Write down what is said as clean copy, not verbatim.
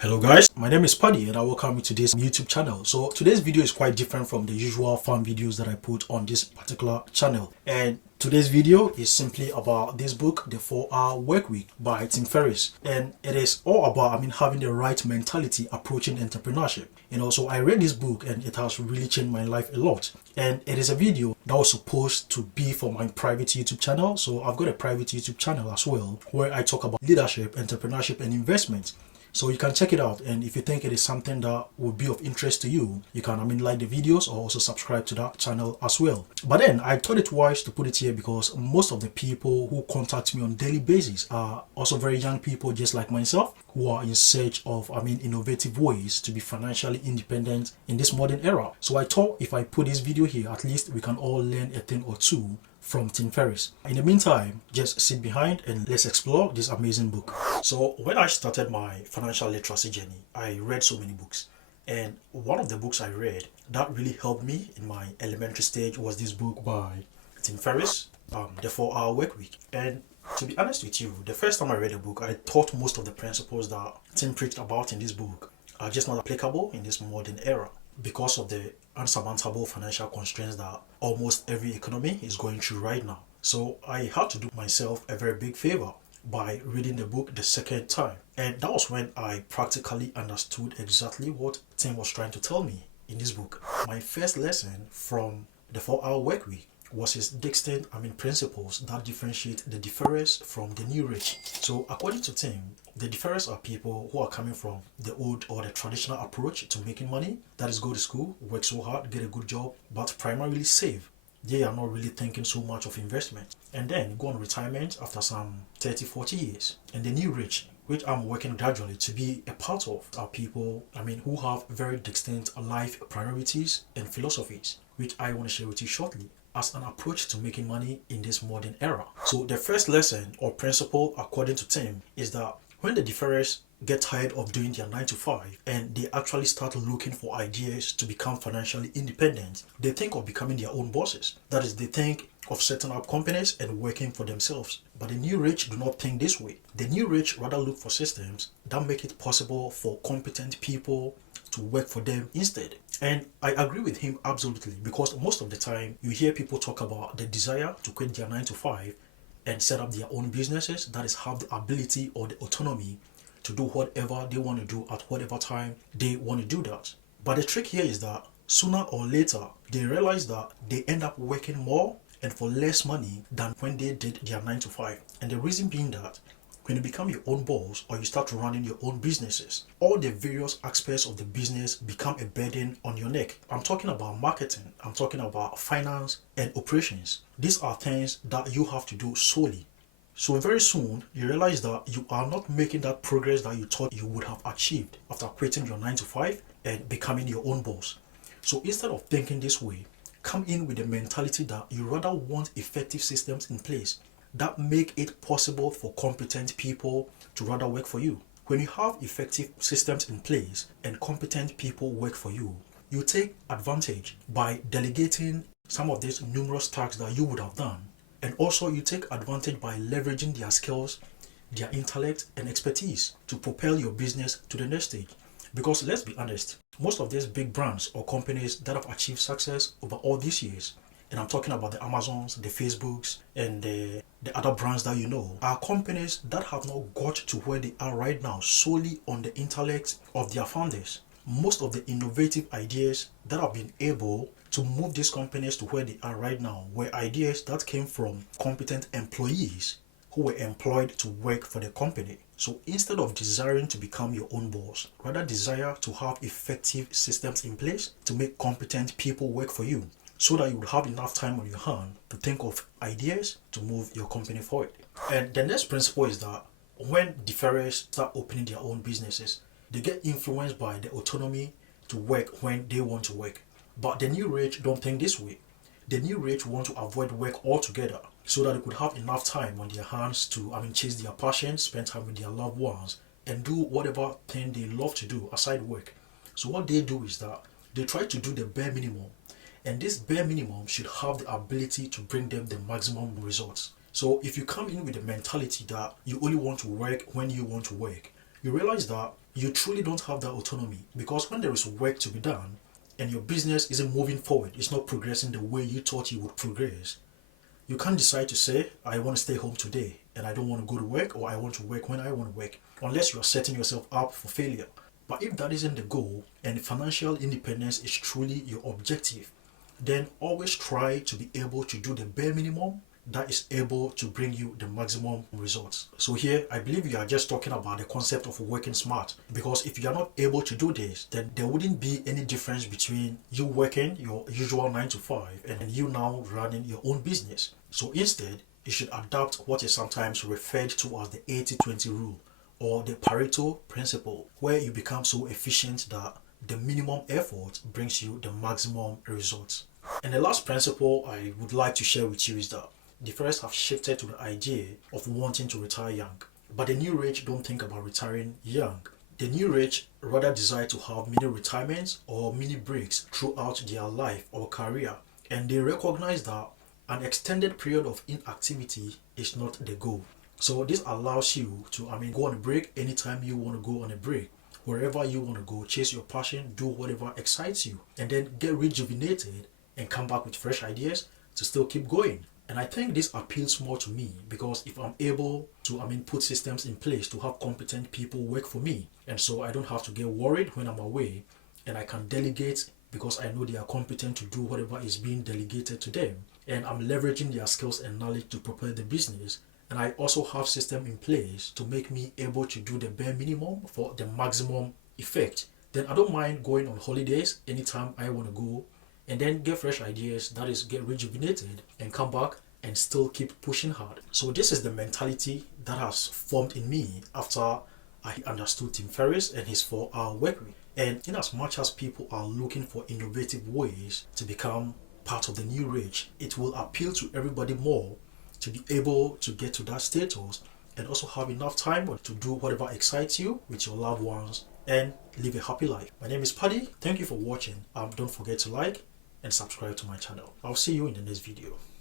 Hello guys, my name is Paddy and I welcome you to this YouTube channel. So today's video is quite different from the usual fun videos that I put on this particular channel. And today's video is simply about this book, The 4-Hour Workweek by Tim Ferris. And it is all about, having the right mentality approaching entrepreneurship. So I read this book and it has really changed my life a lot. And it is a video that was supposed to be for my private YouTube channel. So I've got a private YouTube channel as well where I talk about leadership, entrepreneurship and investment. So you can check it out, and if you think it is something that would be of interest to you, you can like the videos or also subscribe to that channel as well. But then I thought it wise to put it here because most of the people who contact me on daily basis are also very young people just like myself who are in search of innovative ways to be financially independent in this modern era. So I thought if I put this video here, at least we can all learn a thing or two from Tim Ferris. In the meantime, just sit behind and let's explore this amazing book. So when I started my financial literacy journey, I read so many books. And one of the books I read that really helped me in my elementary stage was this book by Tim Ferris, The 4-Hour Workweek. And to be honest with you, the first time I read the book, I thought most of the principles that Tim preached about in this book are just not applicable in this modern era because of the unsurmountable financial constraints that almost every economy is going through right now. So I had to do myself a very big favor by reading the book the second time. And that was when I practically understood exactly what Tim was trying to tell me in this book. My first lesson from the 4-Hour Workweek was his distinct principles that differentiate the deferrers from the new rich. So according to Tim, the deferrers are people who are coming from the old or the traditional approach to making money. That is, go to school, work so hard, get a good job, but primarily save. They are not really thinking so much of investment. And then go on retirement after some 30, 40 years. And the new rich, which I'm working gradually to be a part of, are people, who have very distinct life priorities and philosophies, which I want to share with you shortly as an approach to making money in this modern era. So the first lesson or principle, according to Tim, is that when the deferrers get tired of doing their 9 to 5 and they actually start looking for ideas to become financially independent, they think of becoming their own bosses. That is, they think of setting up companies and working for themselves. But the new rich do not think this way. The new rich rather look for systems that make it possible for competent people to work for them instead. And I agree with him absolutely, because most of the time you hear people talk about the desire to quit their 9 to 5 and set up their own businesses, that is, have the ability or the autonomy to do whatever they want to do at whatever time they want to do that. But the trick here is that sooner or later they realize that they end up working more and for less money than when they did their 9 to 5. And the reason being that when you become your own boss or you start running your own businesses, all the various aspects of the business become a burden on your neck. I'm talking about marketing, I'm talking about finance and operations. These are things that you have to do solely. So very soon, you realize that you are not making that progress that you thought you would have achieved after quitting your 9 to 5 and becoming your own boss. So instead of thinking this way, come in with the mentality that you rather want effective systems in place that make it possible for competent people to rather work for you. When you have effective systems in place and competent people work for you, you take advantage by delegating some of these numerous tasks that you would have done. And also you take advantage by leveraging their skills, their intellect and expertise to propel your business to the next stage. Because let's be honest, most of these big brands or companies that have achieved success over all these years, and I'm talking about the Amazons, the Facebooks, and the other brands that you know, are companies that have not got to where they are right now solely on the intellect of their founders. Most of the innovative ideas that have been able to move these companies to where they are right now were ideas that came from competent employees who were employed to work for the company. So instead of desiring to become your own boss, rather desire to have effective systems in place to make competent people work for you, so that you would have enough time on your hand to think of ideas to move your company forward. And the next principle is that when deferrers start opening their own businesses, they get influenced by the autonomy to work when they want to work. But the new rich don't think this way. The new rich want to avoid work altogether so that they could have enough time on their hands to chase their passion, spend time with their loved ones, and do whatever thing they love to do aside work. So what they do is that they try to do the bare minimum. And this bare minimum should have the ability to bring them the maximum results. So if you come in with the mentality that you only want to work when you want to work, you realize that you truly don't have that autonomy, because when there is work to be done and your business isn't moving forward, it's not progressing the way you thought you would progress, you can't decide to say, I want to stay home today and I don't want to go to work, or I want to work when I want to work, unless you are setting yourself up for failure. But if that isn't the goal and financial independence is truly your objective, then always try to be able to do the bare minimum that is able to bring you the maximum results. So here, I believe you are just talking about the concept of working smart, because if you are not able to do this, then there wouldn't be any difference between you working your usual 9 to 5 and you now running your own business. So instead, you should adopt what is sometimes referred to as the 80-20 rule, or the Pareto principle, where you become so efficient that the minimum effort brings you the maximum results. And the last principle I would like to share with you is that the Ferris have shifted to the idea of wanting to retire young. But the new rich don't think about retiring young. The new rich rather desire to have mini retirements or mini breaks throughout their life or career. And they recognize that an extended period of inactivity is not the goal. So this allows you to, go on a break anytime you want to go on a break. Wherever you want to go, chase your passion, do whatever excites you, and then get rejuvenated and come back with fresh ideas to still keep going. And I think this appeals more to me, because if I'm able to, put systems in place to have competent people work for me, and so I don't have to get worried when I'm away, and I can delegate because I know they are competent to do whatever is being delegated to them, and I'm leveraging their skills and knowledge to propel the business. And I also have system in place to make me able to do the bare minimum for the maximum effect. Then I don't mind going on holidays anytime I want to go, and then get fresh ideas, that is, get rejuvenated and come back and still keep pushing hard. So this is the mentality that has formed in me after I understood Tim Ferris and his 4-hour work week. And in as much as people are looking for innovative ways to become part of the new rich, it will appeal to everybody more to be able to get to that status and also have enough time to do whatever excites you with your loved ones and live a happy life. My name is Paddy. Thank you for watching. Don't forget to like and subscribe to my channel. I'll see you in the next video.